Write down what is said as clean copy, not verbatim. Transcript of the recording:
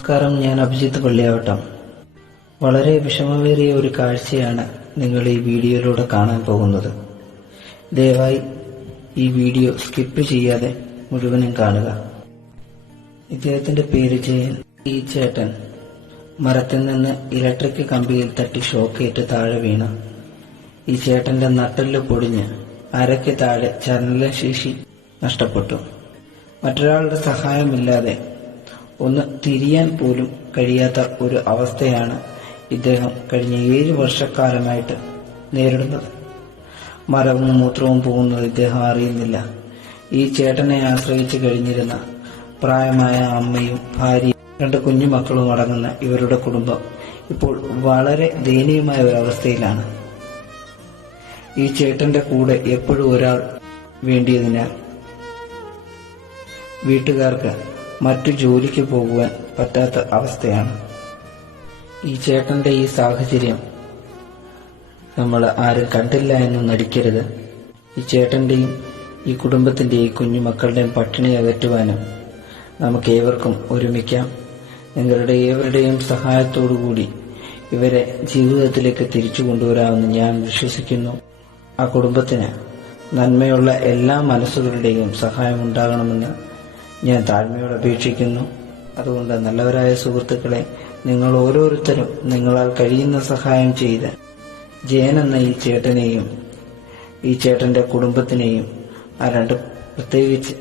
നമസ്കാരം, ഞാൻ അഭിജിത്ത് പള്ളിയാവട്ടം. വളരെ വിഷമമേറിയ ഒരു കാഴ്ചയാണ് നിങ്ങൾ ഈ വീഡിയോയിലൂടെ കാണാൻ പോകുന്നത്. ദയവായി ഈ വീഡിയോ സ്കിപ്പ് ചെയ്യാതെ മുഴുവനും കാണുക. ഇദ്ദേഹത്തിന്റെ പേര് ജയൻ. ഈ ചേട്ടൻ മരത്തിൽ നിന്ന് ഇലക്ട്രിക് കമ്പിയിൽ തട്ടി ഷോക്കേറ്റ് താഴെ വീണ ഈ ചേട്ടന്റെ നട്ടെല്ല് പൊടിഞ്ഞ് അരയ്ക്ക് താഴെ ചലനശേഷി നഷ്ടപ്പെട്ടു. മറ്റൊരാളുടെ സഹായമില്ലാതെ ഒന്ന് തിരിയാൻ പോലും കഴിയാത്ത ഒരു അവസ്ഥയാണ് ഇദ്ദേഹം കഴിഞ്ഞ 7 വർഷക്കാലമായിട്ട് നേരിടുന്നത്. മരവും മൂത്രവും പോകുന്നത് ഇദ്ദേഹം അറിയുന്നില്ല. ഈ ചേട്ടനെ ആശ്രയിച്ച് കഴിഞ്ഞിരുന്ന പ്രായമായ അമ്മയും ഭാര്യയും 2 കുഞ്ഞുമക്കളും അടങ്ങുന്ന ഇവരുടെ കുടുംബം ഇപ്പോൾ വളരെ ദയനീയമായ ഒരവസ്ഥയിലാണ്. ഈ ചേട്ടന്റെ കൂടെ എപ്പോഴും ഒരാൾ വേണ്ടിയതിനാൽ വീട്ടുകാർക്ക് മറ്റു ജോലിക്ക് പോകുവാൻ പറ്റാത്ത അവസ്ഥയാണ്. ഈ ചേട്ടന്റെ ഈ സാഹചര്യം നമ്മൾ ആരും കണ്ടില്ല എന്ന് നടിക്കരുത്. ഈ ചേട്ടന്റെയും ഈ കുടുംബത്തിന്റെയും കുഞ്ഞുമക്കളുടെയും പട്ടിണി അകറ്റുവാനും നമുക്ക് ഏവർക്കും ഒരുമിക്കാം. നിങ്ങളുടെ ഏവരുടെയും സഹായത്തോടുകൂടി ഇവരെ ജീവിതത്തിലേക്ക് തിരിച്ചു കൊണ്ടുവരാമെന്ന് ഞാൻ വിശ്വസിക്കുന്നു. ആ കുടുംബത്തിന് നന്മയുള്ള എല്ലാ മനസ്സുകളുടെയും സഹായം ഉണ്ടാകണമെന്ന് ഞാൻ താഴ്മയോടെ അപേക്ഷിക്കുന്നു. അതുകൊണ്ട് നല്ലവരായ സുഹൃത്തുക്കളെ, നിങ്ങൾ ഓരോരുത്തരും നിങ്ങളാൽ കഴിയുന്ന സഹായം ചെയ്ത് ജയൻ എന്ന ഈ ചേട്ടനെയും ഈ ചേട്ടന്റെ കുടുംബത്തിനെയും പ്രത്യേകിച്ച്